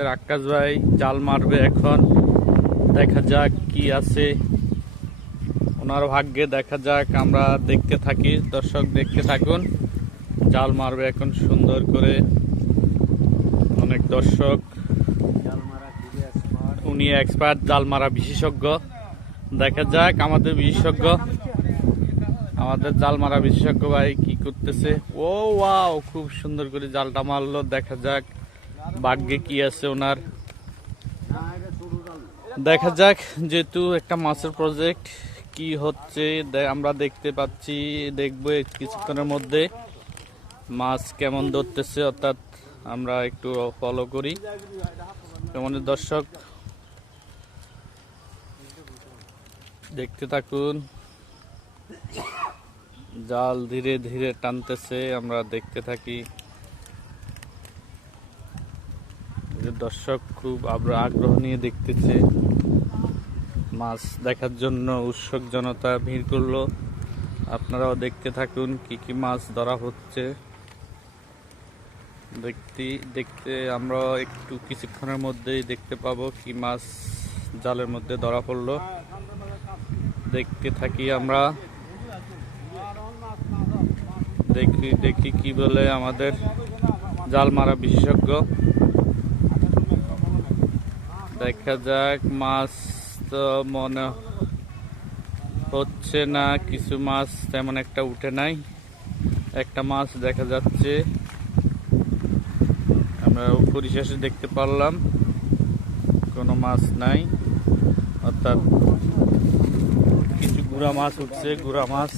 আমাদের আক্কাস ভাই জাল মারবে এখন। দেখা যাক কি আছে ওনার ভাগ্যে, দেখা যাক। আমরা দেখতে থাকি, দর্শক দেখতে থাকুন। জাল মারবে এখন সুন্দর করে অনেক দর্শক। উনি এক্সপার্ট, জাল মারা বিশেষজ্ঞ। দেখা যাক আমাদের বিশেষজ্ঞ, আমাদের জাল মারা বিশেষজ্ঞ ভাই কি করতেছে। ও ওয়াও, খুব সুন্দর করে জালটা মারলো। দেখা যাক ভাগ্যে কি আছে ওনার। দেখা যাক, যেহেতু একটা মাছের প্রজেক্ট কি হচ্ছে আমরা দেখতে পাচ্ছি, দেখবো কিছুক্ষণের মধ্যে মাছ কেমন ধরতেছে, অর্থাৎ আমরা একটু ফলো করি। কেমন দর্শক দেখতে থাকুন, জাল ধীরে ধীরে টানতেছে, আমরা দেখতে থাকি। দর্শক খুব আগ্রহ নিয়ে দেখতেছে, মাছ দেখার জন্য উৎসুক জনতা ভিড় করলো। আপনারাও দেখতে থাকুন কি কি মাছ ধরা হচ্ছে। দেখতে আমরা একটু কিছুক্ষণের মধ্যেই দেখতে পাবো কি মাছ জালের মধ্যে ধরা পড়লো। দেখতে থাকি আমরা, দেখি কি বলে আমাদের জাল মারা বিশেষজ্ঞ। দেখা যাক, মাছ তো মনে হচ্ছে না, কিছু মাছ তেমন একটা উঠে নাই। একটা মাছ দেখা যাচ্ছে, আমরা পরিশেষে দেখতে পারলাম কোনো মাছ নাই, অর্থাৎ কিছু গুড়া মাছ উঠছে, গুড়া মাছ।